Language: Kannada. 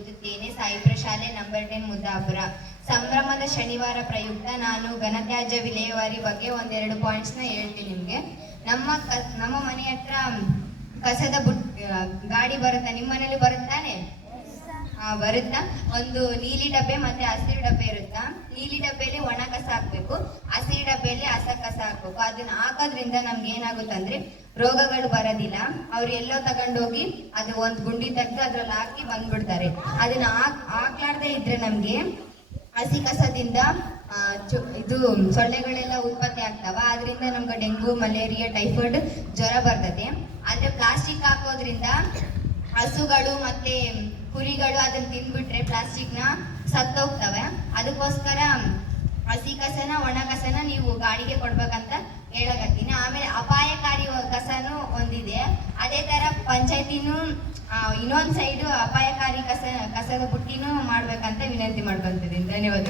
ಓದುತ್ತೇನೆ ಸಾಯಿಪುರ ಶಾಲೆ ನಂಬರ್ ಟೆನ್ ಮುದ್ದಾಪುರ. ಸಂಭ್ರಮದ ಶನಿವಾರ ಪ್ರಯುಕ್ತ ನಾನು ಘನತ್ಯಾಜ್ಯ ವಿಲೇವಾರಿ ಬಗ್ಗೆ ಒಂದೆರಡು ಪಾಯಿಂಟ್ಸ್ನ ಹೇಳ್ತೀನಿ ನಿಮಗೆ. ನಮ್ಮ ಕ ನಮ್ಮ ಮನೆ ಹತ್ರ ಕಸದ ಬುಟ್ ಗಾಡಿ ಬರುತ್ತಾ? ನಿಮ್ಮ ಮನೇಲಿ ಬರುತ್ತಾನೆ? ಆ, ಬರುತ್ತಾ? ಒಂದು ನೀಲಿ ಡಬ್ಬೆ ಮತ್ತೆ ಹಸಿರು ಡಬ್ಬೆ ಇರುತ್ತಾ? ನೀಲಿ ಡಬ್ಬೆಯಲ್ಲಿ ಒಣ ಕಸ ಹಾಕ್ಬೇಕು. ಹಸಿರು ಡಬ್ಬೆಯಲ್ಲಿ ಹಸ ಕಸ ಹಾಕ್ಬೇಕು. ಅದನ್ನ ಹಾಕೋದ್ರಿಂದ ನಮ್ಗೆ ಏನಾಗುತ್ತಂದ್ರೆ ರೋಗಗಳು ಬರೋದಿಲ್ಲ. ಅವ್ರು ಎಲ್ಲೋ ತಗೊಂಡೋಗಿ ಅದು ಒಂದ್ ಗುಂಡಿ ತೆಗೆದು ಅದ್ರಲ್ಲಿ ಹಾಕಿ ಬಂದ್ಬಿಡ್ತಾರೆ. ಅದನ್ನ ಹಾಕ್, ಹಾಕ್ಲಾರ್ದೆ ಇದ್ರೆ ನಮ್ಗೆ ಹಸಿ ಕಸದಿಂದ ಇದು ಸೊಳ್ಳೆಗಳೆಲ್ಲ ಉತ್ಪತ್ತಿ ಆಗ್ತಾವ. ಅದರಿಂದ ನಮ್ಗೆ ಡೆಂಗು, ಮಲೇರಿಯಾ, ಟೈಫಾಯ್ಡ್ ಜ್ವರ ಬರ್ತದೆ. ಆದ್ರೆ ಪ್ಲಾಸ್ಟಿಕ್ ಹಾಕೋದ್ರಿಂದ ಹಸುಗಳು ಮತ್ತೆ ಕುರಿಗಳು ಅದನ್ನ ತಿಂದ್ಬಿಟ್ರೆ ಪ್ಲಾಸ್ಟಿಕ್ನ ಸತ್ತೋಗ್ತವೆ. ಅದಕ್ಕೋಸ್ಕರ ಹಸಿ ಕಸನ, ಒಣ ಕಸನ ನೀವು ಗಾಡಿಗೆ ಕೊಡ್ಬೇಕಂತ ಹೇಳಕತ್ತೀನಿ ಆಮೇಲೆ ಅಪಾಯಕಾರಿ ಕಸನು ಒಂದಿದೆ ಅದೇ ತರ ಪಂಚಾಯತಿನೂ ಇನ್ನೊಂದು ಸೈಡು ಅಪಾಯಕಾರಿ ಕಸ ಕಸದ ಬುಟ್ಟಿನೂ ಮಾಡ್ಬೇಕಂತ ವಿನಂತಿ ಮಾಡ್ಕೊಂತಿದ್ದೀನಿ ಧನ್ಯವಾದ